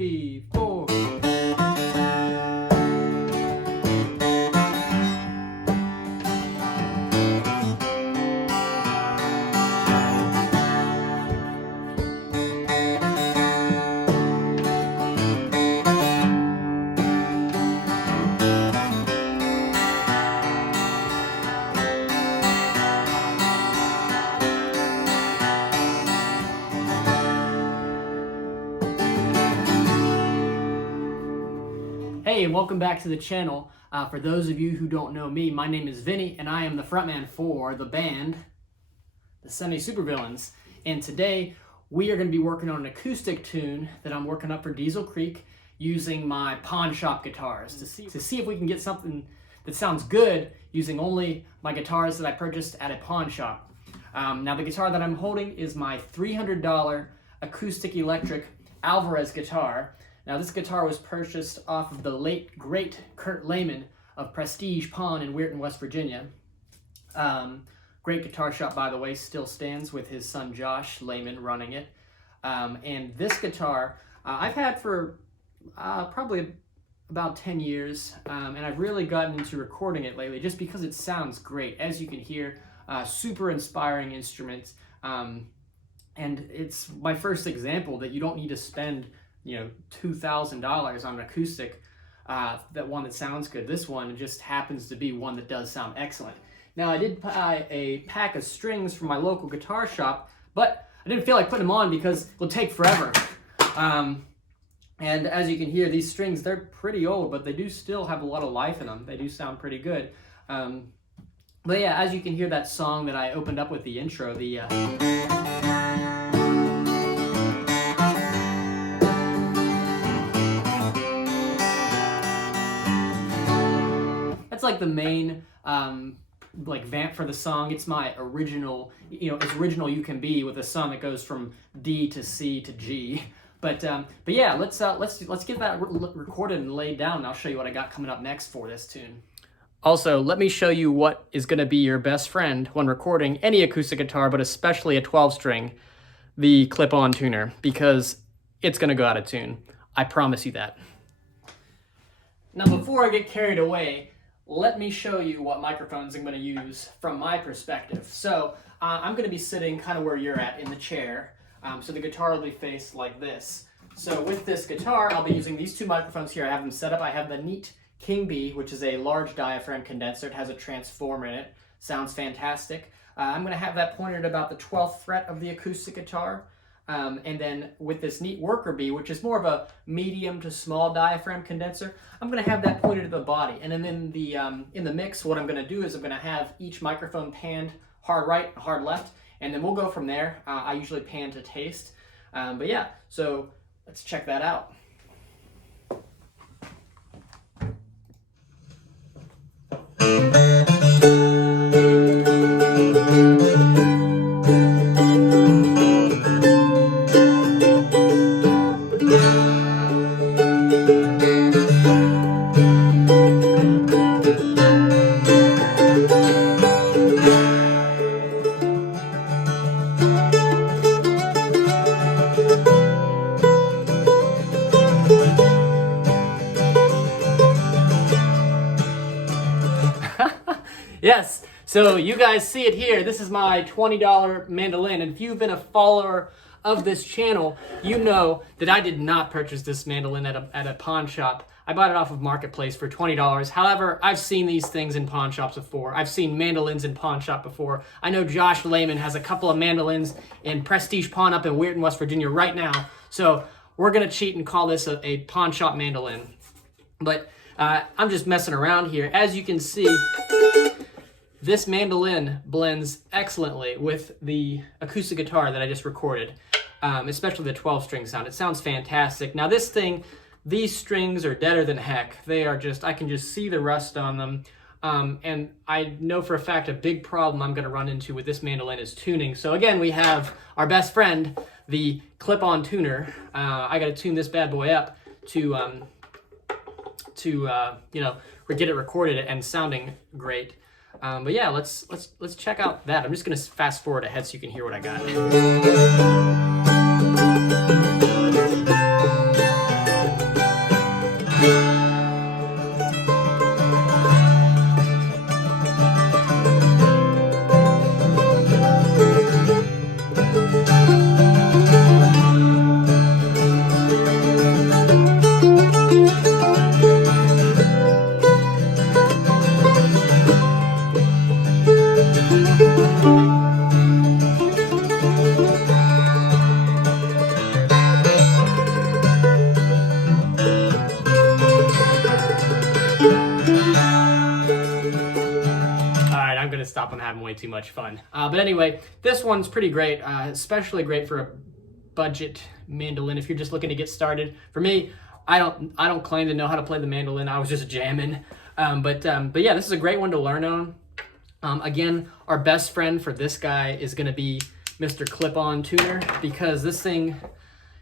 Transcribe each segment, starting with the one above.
3, 4. Hey, welcome back to the channel. For those of you who don't know me, my name is Vinny, and I am the frontman for the band, the Semi-Supervillains. And today, we are going to be working on an acoustic tune that I'm working up for Diesel Creek using my pawn shop guitars to see if we can get something that sounds good using only my guitars that I purchased at a pawn shop. Now, the guitar that I'm holding is my $300 acoustic electric Alvarez guitar. Now, this guitar was purchased off of the late, great Kurt Lehman of Prestige Pawn in Weirton, West Virginia. Great guitar shop, by the way, still stands with his son Josh Lehman running it. And this guitar I've had for probably about 10 years, and I've really gotten into recording it lately just because it sounds great. As you can hear, super inspiring instrument. And it's my first example that you don't need to spend $2,000 on an acoustic, that one that sounds good. This one just happens to be one that does sound excellent. Now, I did buy a pack of strings from my local guitar shop, but I didn't feel like putting them on because it will take forever. And as you can hear, these strings, they're pretty old, but they do still have a lot of life in them. They do sound pretty good. But yeah, as you can hear that song that I opened up with the intro, that's like the main vamp for the song. It's my original, as original you can be with a song that goes from D to C to G. But yeah, let's get that recorded and laid down, and I'll show you what I got coming up next for this tune. Also, let me show you what is going to be your best friend when recording any acoustic guitar, but especially a 12-string, the clip-on tuner, because it's going to go out of tune. I promise you that. Now, before I get carried away, let me show you what microphones I'm going to use from my perspective. So I'm going to be sitting kind of where you're at in the chair. So the guitar will be faced like this. So with this guitar, I'll be using these two microphones here. I have them set up. I have the Neat King Bee, which is a large diaphragm condenser. It has a transformer in it. Sounds fantastic. I'm going to have that pointed at about the 12th fret of the acoustic guitar. And then with this Neat Worker Bee, which is more of a medium to small diaphragm condenser, I'm going to have that pointed at the body. And then in the mix, what I'm going to do is I'm going to have each microphone panned hard right, hard left, and then we'll go from there. I usually pan to taste. But yeah, so let's check that out. Yes, so you guys see it here. This is my $20 mandolin, and if you've been a follower of this channel, you know that I did not purchase this mandolin at a pawn shop. I bought it off of Marketplace for $20. However, I've seen these things in pawn shops before. I've seen mandolins in pawn shop before. I know Josh Lehman has a couple of mandolins in Prestige Pawn up in Weirton, West Virginia right now. So we're gonna cheat and call this a pawn shop mandolin. But I'm just messing around here. As you can see, this mandolin blends excellently with the acoustic guitar that I just recorded, especially the 12-string sound. It sounds fantastic. Now this thing, these strings are deader than heck. They are just, I can just see the rust on them. And I know for a fact a big problem I'm gonna run into with this mandolin is tuning. So again, we have our best friend, the clip-on tuner. I gotta tune this bad boy up to get it recorded and sounding great. But yeah, let's check out that. I'm just gonna fast forward ahead so you can hear what I got. I'm gonna stop. I'm having way too much fun. But anyway, this one's pretty great, especially great for a budget mandolin if you're just looking to get started. For me, I don't claim to know how to play the mandolin. I was just jamming. But yeah, this is a great one to learn on. Again, our best friend for this guy is gonna be Mr. Clip-On Tuner, because this thing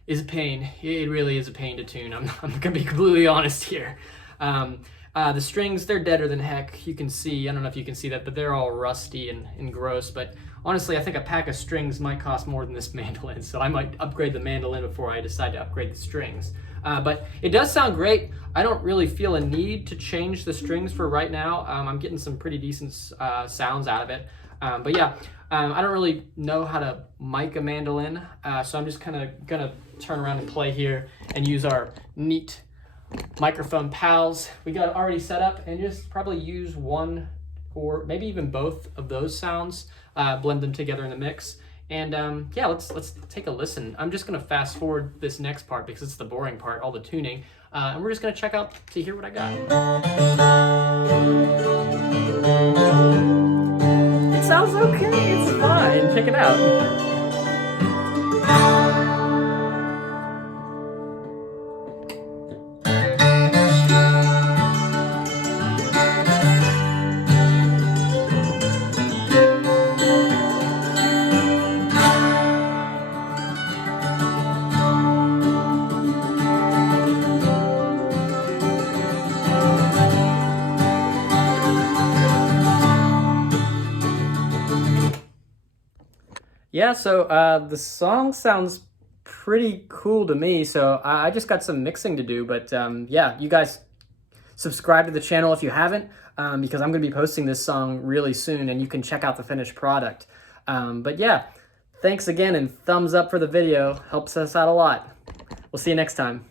is a pain. It really is a pain to tune. I'm gonna be completely honest here. The strings, they're deader than heck. You can see, I don't know if you can see that, but they're all rusty and gross. But honestly, I think a pack of strings might cost more than this mandolin, so I might upgrade the mandolin before I decide to upgrade the strings. But it does sound great. I don't really feel a need to change the strings for right now. I'm getting some pretty decent sounds out of it. But yeah, I don't really know how to mic a mandolin, so I'm just kind of gonna turn around and play here and use our neat microphone pals we got already set up, and just probably use one or maybe even both of those sounds, blend them together in the mix. And yeah, let's take a listen. I'm just gonna fast forward this next part because it's the boring part, all the tuning, and we're just gonna check out to hear what I got. It sounds okay, it's fine, check it out. Yeah, so the song sounds pretty cool to me, so I just got some mixing to do. But yeah, you guys subscribe to the channel if you haven't, because I'm going to be posting this song really soon, and you can check out the finished product. But yeah, thanks again, and thumbs up for the video. Helps us out a lot. We'll see you next time.